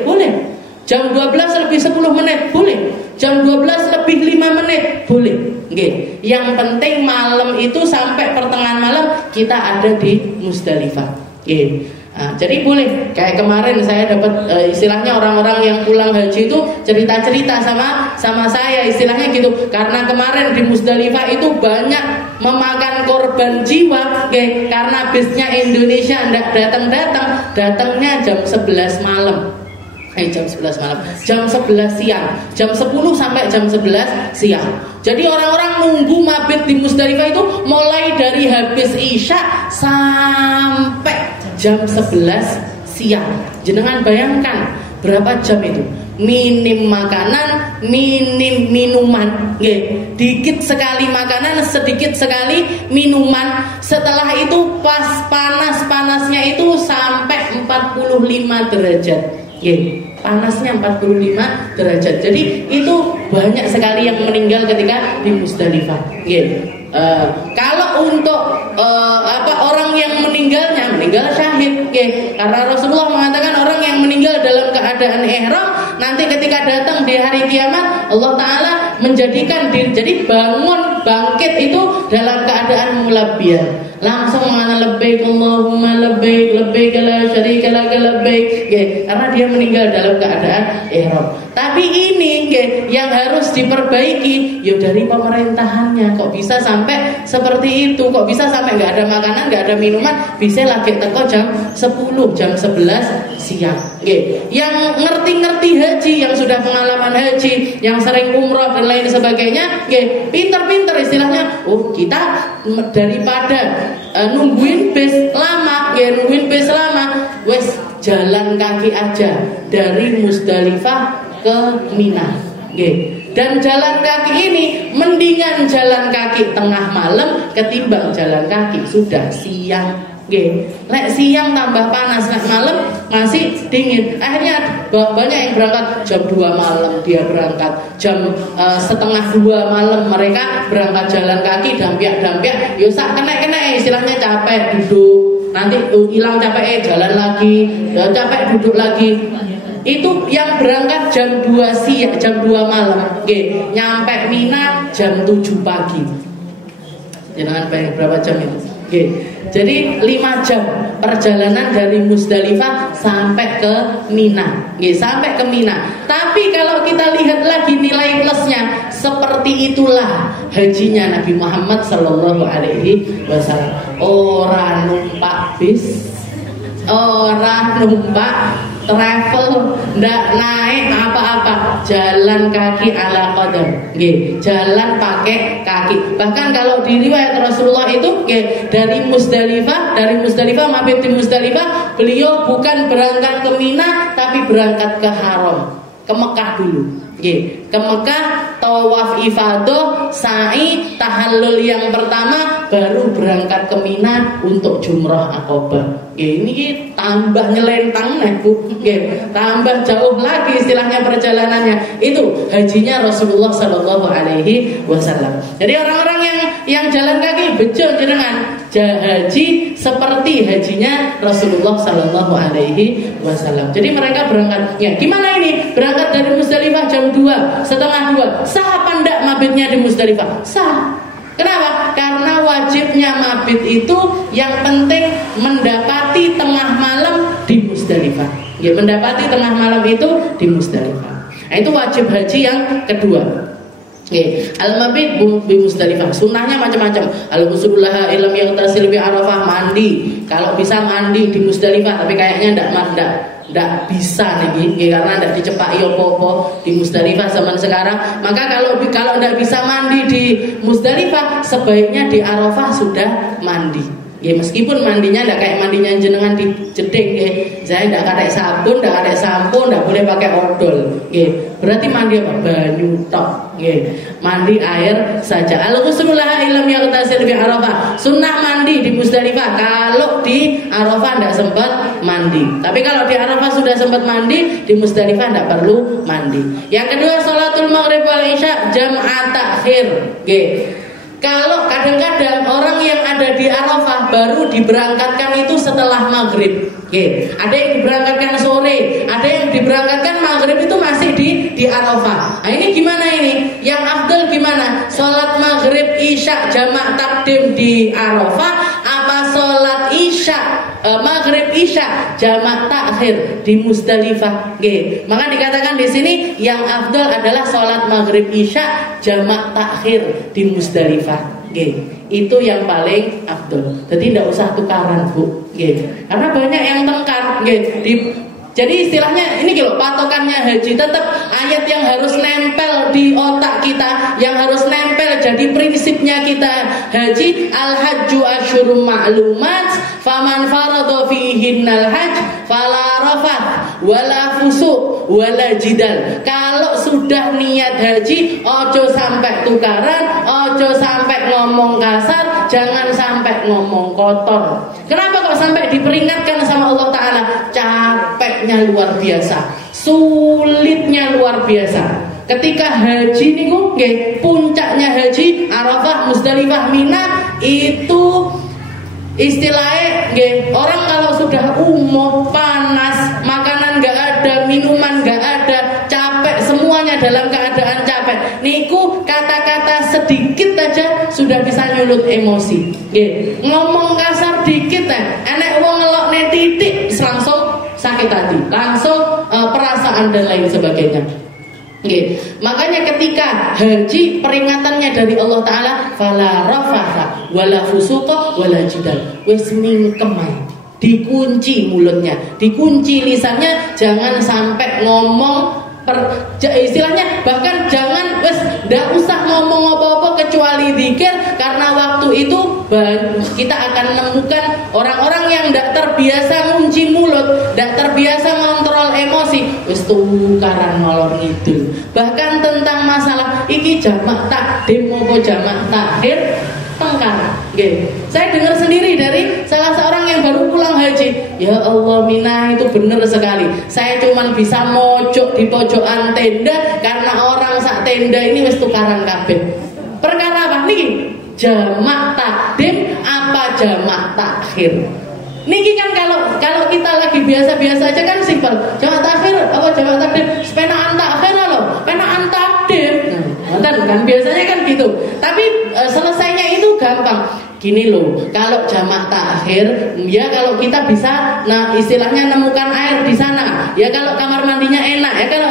Jam 12 lebih 10 menit boleh. Jam 12 lebih 5 menit boleh. Yang penting malam itu sampai pertengahan malam kita ada di Musdalifah. Nah, jadi boleh. Kayak kemarin saya dapat istilahnya orang-orang yang pulang haji itu cerita-cerita sama saya, istilahnya gitu. Karena kemarin di Musdalifah itu banyak memakan korban jiwa, karena bisnya Indonesia enggak datangnya jam 11 malam. Jam 11 malam, jam 11 siang, jam 10 sampai jam 11 siang. Jadi orang-orang nunggu mabit di Musdalifah itu mulai dari habis Isya sampai jam 11 siang. Jenengan bayangkan berapa jam itu? Minim makanan, minim minuman, dikit sekali makanan, sedikit sekali minuman. Setelah itu pas panas-panasnya itu sampai 45 derajat. Panasnya 45 derajat. Jadi itu banyak sekali yang meninggal ketika di Musdalifah. Kalau untuk orang yang meninggal syahid, karena Rasulullah mengatakan orang yang meninggal dalam keadaan ihram nanti ketika datang di hari kiamat Allah Ta'ala menjadikan diri, jadi bangkit itu dalam keadaan mulabbiyan, langsung mana labbaik Allahumma labbaik la syarika lak labbaik, karena dia meninggal dalam keadaan ihram. Tapi ini yang harus diperbaiki dari pemerintahannya. Kok bisa sampai seperti itu? Kok bisa sampai nggak ada makanan, nggak ada minuman, bisa lagi teko jam 10, jam 11 siang. Yang ngerti haji, yang sudah pengalaman haji, yang sering umroh dan lain sebagainya, pinter-pinter istilahnya. Kita daripada nungguin bis lama, wes jalan kaki aja dari Musdalifah ke Mina. Dan jalan kaki ini mendingan jalan kaki tengah malam ketimbang jalan kaki sudah siang. Lek siang tambah panas, lek malam masih dingin. Akhirnya banyak yang berangkat jam 2 malam, dia berangkat jam setengah 2 malam, mereka berangkat jalan kaki dampiak. Yo sak kena istilahnya capek duduk. Nanti hilang capek jalan lagi, capek duduk lagi. Itu yang berangkat jam 2 siang, jam 2 malam, nyampe Mina jam 7 pagi. Jangan bayang berapa jam itu. Jadi 5 jam perjalanan dari Musdalifah sampai ke Mina, sampai ke Mina. Tapi kalau kita lihat lagi nilai plusnya, seperti itulah hajinya Nabi Muhammad Sallallahu Alaihi Wasallam. Orang numpak bis, orang numpak travel, ndak naik apa-apa, jalan kaki ala qadam, jalan pakai kaki. Bahkan kalau di riwayat Rasulullah itu dari Musdalifah mabit di Musdalifah, beliau bukan berangkat ke Mina tapi berangkat ke Haram, ke Mekah dulu. Ke Mekah, tawaf ifadah, sa'i, tahallul yang pertama, baru berangkat ke Mina untuk jumrah Aqabah. Ini tambah nyelentang Bu. Tambah jauh lagi istilahnya perjalanannya. Itu hajinya Rasulullah Sallallahu Alaihi Wasallam. Jadi orang-orang yang jalan kaki bejo jenengan haji seperti hajinya Rasulullah Sallallahu Alaihi Wasallam. Jadi mereka berangkat. Gimana ini? Berangkat dari Musdalifah jam 2, setengah 2. Sah apa enggak mabitnya di Musdalifah? Sah. Kenapa? Karena wajibnya mabit itu yang penting mendapati tengah malam di Musdalifah. Mendapati tengah malam itu di Musdalifah. Nah, itu wajib haji yang kedua. Al-mabit bi Musdalifah. Sunnahnya macam-macam. Al-usulullah ilm yang tasil bi Arafah, mandi. Kalau bisa mandi di Musdalifah, tapi kayaknya ndak bisa nih, karena ndak dicepaki opo-opo di Musdalifah zaman sekarang. Maka kalau ndak bisa mandi di Musdalifah, sebaiknya di Arafah sudah mandi. Ya, meskipun mandinya tidak kayak mandinya jenengan di jeding, saya tidak pakai sabun, tidak pakai sampo, tidak boleh pakai odol. Berarti mandi apa? Banyu tok. Mandi air saja. Al-ghuslullah ilm yaghtasil bi Arafah. Sunnah mandi di Musdalifah. Kalau di Arafah tidak sempat mandi. Tapi kalau di Arafah sudah sempat mandi, di Musdalifah tidak perlu mandi. Yang kedua, sholatul maghrib wal isya jam'at takhir. Kalau kadang-kadang orang yang ada di Arafah baru diberangkatkan itu setelah maghrib. Ada yang diberangkatkan sore, ada yang diberangkatkan maghrib itu masih di Arafah. Nah, ini gimana ini? Yang afdal gimana? Sholat maghrib isya jamak takdim di Arafah, apa sholat isya maghrib isya jamak takhir di Musdalifah? Maka dikatakan di sini yang afdal adalah sholat maghrib isya jamak takhir di Musdalifah. Itu yang paling afdol. Jadi tidak usah tukaran, Bu. Karena banyak yang tengkar. Jadi istilahnya ini patokannya haji, tetap ayat yang harus nempel di otak kita, yang harus nempel jadi prinsipnya kita haji. Al-hajju asyurum ma'lumat, faman farada fihinnal hajj fala rafath wala fusuq wala jidal. Kalau sudah niat haji, ojo sampai tukaran, ojo sampai ngomong kasar, jangan sampai ngomong kotor. Kenapa kok sampai diperingatkan sama Allah Ta'ala? Capeknya luar biasa, sulitnya luar biasa. Ketika haji niku puncaknya haji Arafah, Musdalifah, Mina, itu istilahnya orang kalau sudah umur panas, makanan nggak ada, minuman nggak ada, capek semuanya dalam keadaan capek. Niku kata-kata sedikit aja sudah bisa nyulut emosi. Ngomong kasar dikit enek wong ngelokne titik langsung sakit hati, langsung perasaan dan lain sebagainya. Makanya ketika haji peringatannya dari Allah Ta'ala, fala rafatha wala fusuqa wala jidal. Wis mingkem, dikunci mulutnya, dikunci lisannya, jangan sampai ngomong istilahnya, bahkan jangan ndak usah ngomong apa-apa kecuali zikir, karena waktu itu kita akan menemukan orang-orang yang ndak terbiasa ngunci mulut, ndak terbiasa ngontrol emosi, wis tukaran ngalor ngidul. Bahkan tentang masalah iki jamak takdim apa jamak takhir tengkar. Saya dengar sendiri dari salah seorang yang baru pulang haji. Ya Allah, Mina itu benar sekali. Saya cuma bisa mojok di pojokan tenda karena orang sak tenda ini wis tukaran kabeh. Perkara apa niki? Jamak takdim apa jamak takhir? Niki kan kalau kita lagi biasa-biasa aja kan simpel. Jamak takhir apa jamak takdim? Penaan takhir loh, penaan takdim. Kan biasanya kan gitu. Tapi selesainya itu gampang. Gini loh, kalau jamak takhir, ya kalau kita bisa, istilahnya nemukan air di sana, ya kalau kamar mandinya enak, ya kalau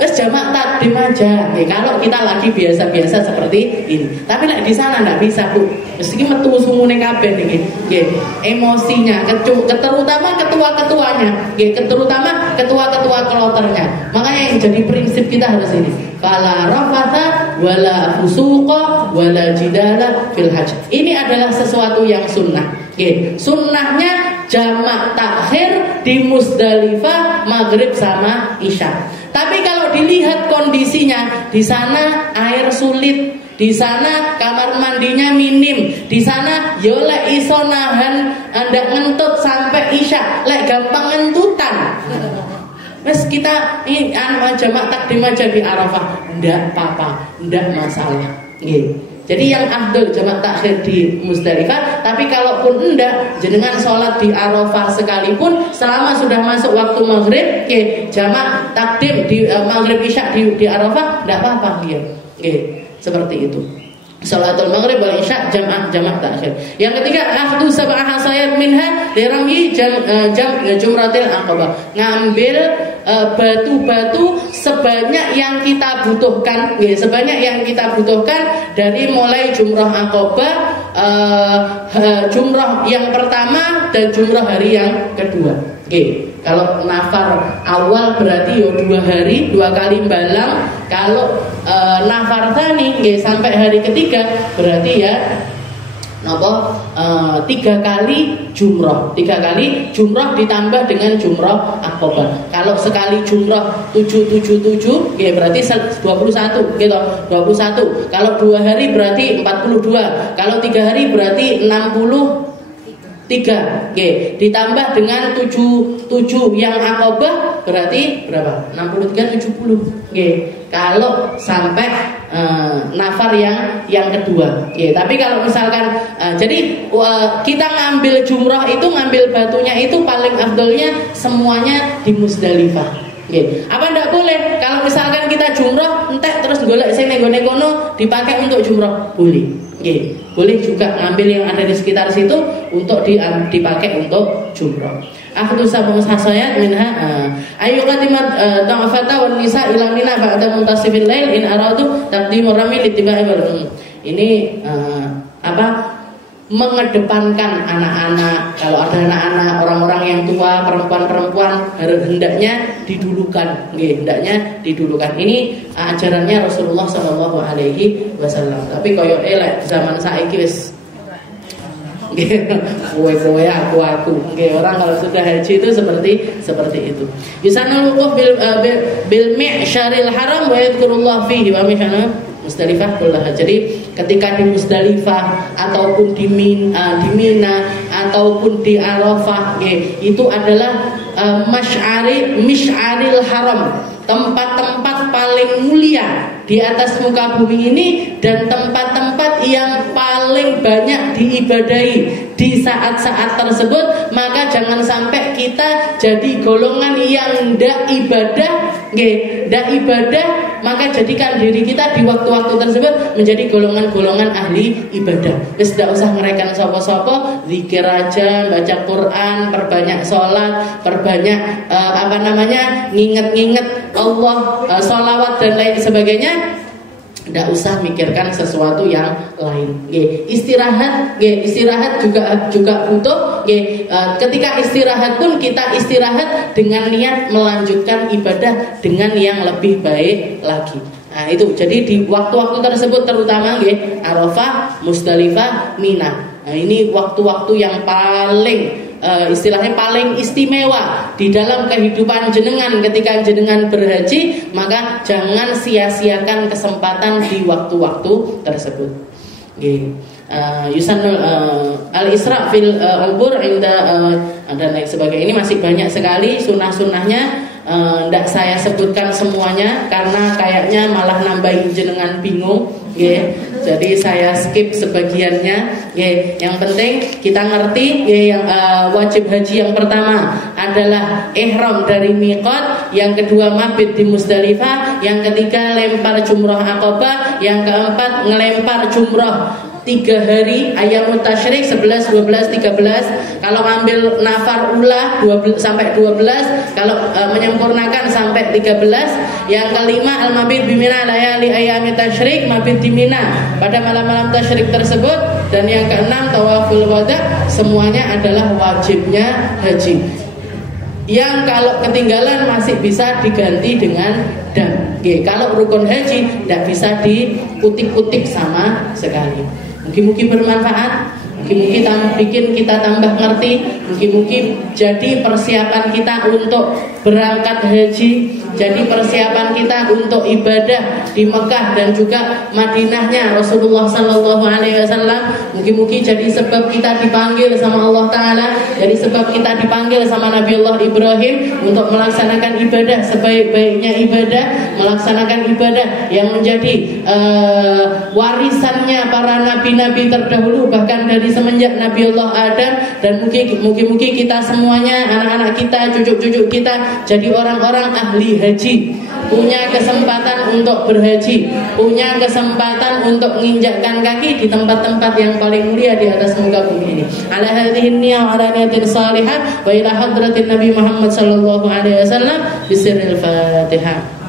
wes jamak takdim aja. Kalau kita lagi biasa-biasa seperti ini, tapi di sana nggak bisa, Bu. Meski metu sungune kabeh niki, emosinya, terutama ketua-ketuanya, terutama ketua-ketua kloternya. Makanya yang jadi prinsip kita harus ini. Fala rafatha wala fusuqa wala jidala fil hajj. Ini adalah sesuatu yang sunnah. Sunnahnya jamak takhir di Musdalifah maghrib sama isya. Tapi kalau dilihat kondisinya, di sana air sulit, di sana kamar mandinya minim, di sana yo lek iso nahan ndak ngentut sampai isya, lek gampang ngentutan. Mas kita ini jamak takdim aja di Arafah, ndak apa-apa, ndak masalah. Jadi yang afdal jamak takhir di Musdalifah. Tapi kalaupun enggak, jenengan sholat di Arafah sekalipun, selama sudah masuk waktu maghrib, jamak takdim di maghrib isya di Arafah, enggak apa-apa dia. Seperti itu. Salatul maghrib wal isya jamak takhir. Yang ketiga, akhdhu sab'a hasayat minha lirami jumratil aqabah. Ngambil batu-batu sebanyak yang kita butuhkan, sebanyak yang kita butuhkan dari mulai jumrah aqabah, jumrah yang pertama dan jumrah hari yang kedua. Kalau nafar awal berarti 2 hari 2 kali balang. Kalau nafar tani sampai hari ketiga berarti ya 3 kali jumrah. 3 kali jumrah ditambah dengan jumrah aqabah. Kalau sekali jumrah 777 berarti 21 gitu. 21. Kalau 2 hari berarti 42. Kalau 3 hari berarti 63. Ditambah dengan 7 yang aqabah berarti berapa? 63 70. Kalau sampai nafar yang kedua. Tapi kalau misalkan jadi kita ngambil jumrah itu, ngambil batunya itu paling afdolnya semuanya di Musdalifah. Apa ndak boleh kalau misalkan kita jumrah entek terus golek sing ning kono dipakai untuk jumrah? Boleh. Boleh juga ngambil yang ada di sekitar situ untuk dipakai untuk jumrah. Akhdhu sab'u hasayat minha ayyuqadimat ta'afata wan nisa ila mina ba'da muntasifil lail in aradu taqdimur rami littiba'i. Ini mengedepankan anak-anak. Kalau ada anak-anak, orang-orang yang tua, perempuan-perempuan hendaknya didulukan, hendaknya didulukan. Ini ajarannya Rasulullah Shallallahu Alaihi Wasallam. Tapi koyo elek zaman saiki wis kowe aku. Orang kalau sudah haji itu seperti itu. Yusanul wuquf bil mi'syaril haram wa yadhkurullah fihi wa mi'syana Musdalifah kullah. Jadi ketika di Musdalifah ataupun di Mina ataupun di Arafah, itu adalah misyaril haram, tempat-tempat paling mulia di atas muka bumi ini dan tempat-tempat yang paling banyak diibadahi di saat-saat tersebut. Maka jangan sampai kita jadi golongan yang ndak ibadah, maka jadikan diri kita di waktu-waktu tersebut menjadi golongan-golongan ahli ibadah. Wis ndak usah ngerekan sapa-sapa, zikir aja, baca Quran, perbanyak sholat, perbanyak nginget-nginget Allah, sholawat dan lain sebagainya. Tidak usah mikirkan sesuatu yang lain. Istirahat juga butuh. Ketika istirahat pun kita istirahat dengan niat melanjutkan ibadah dengan yang lebih baik lagi. Nah itu, jadi di waktu-waktu tersebut terutama Arafah, Musdalifah, Mina. Nah ini waktu-waktu yang paling istilahnya paling istimewa di dalam kehidupan jenengan ketika jenengan berhaji. Maka jangan sia-siakan kesempatan di waktu-waktu tersebut. Yusanul al-isra fil ubur dan lain sebagainya. Ini masih banyak sekali sunnah-sunnahnya. Tidak saya sebutkan semuanya karena kayaknya malah nambahin jenengan bingung. Jadi saya skip sebagiannya. Yang penting kita ngerti yang wajib haji yang pertama adalah ihram dari miqat, yang kedua mabit di Musdalifah, yang ketiga lempar jumrah aqabah, yang keempat ngelempar jumrah 3 hari ayyamut tasyrik 11, 12, 13. Kalau ambil nafar ulah 12 sampai 12, kalau menyempurnakan sampai 13. Yang kelima al-mabit bi Mina layali ayyamit tasyrik, mabit di Mina pada malam-malam tasyrik tersebut. Dan yang keenam tawaful wada. Semuanya adalah wajibnya haji, yang kalau ketinggalan masih bisa diganti dengan dam. Kalau rukun haji tidak bisa dikutik-kutik sama sekali. Mungkin bermanfaat, mungkin bikin kita tambah ngerti, mungkin jadi persiapan kita untuk berangkat haji, jadi persiapan kita untuk ibadah di Mekah dan juga Madinahnya Rasulullah Sallallahu Alaihi Wasallam. Mungkin jadi sebab kita dipanggil sama Allah Taala, jadi sebab kita dipanggil sama Nabi Allah Ibrahim untuk melaksanakan ibadah sebaik-baiknya ibadah, melaksanakan ibadah yang menjadi warisannya para nabi-nabi terdahulu, bahkan dari semenjak Nabi Allah Adam. Dan mungkin kita semuanya, anak-anak kita, cucu-cucu kita jadi orang-orang ahli haji. punya kesempatan untuk berhaji, punya kesempatan untuk menginjakkan kaki di tempat-tempat yang paling mulia di atas muka bumi ini. Ala hadhihi niyah wa ala niyatin salihah wa ila hadratin Nabi Muhammad sallallahu alaihi wasallam bisirril Fatihah.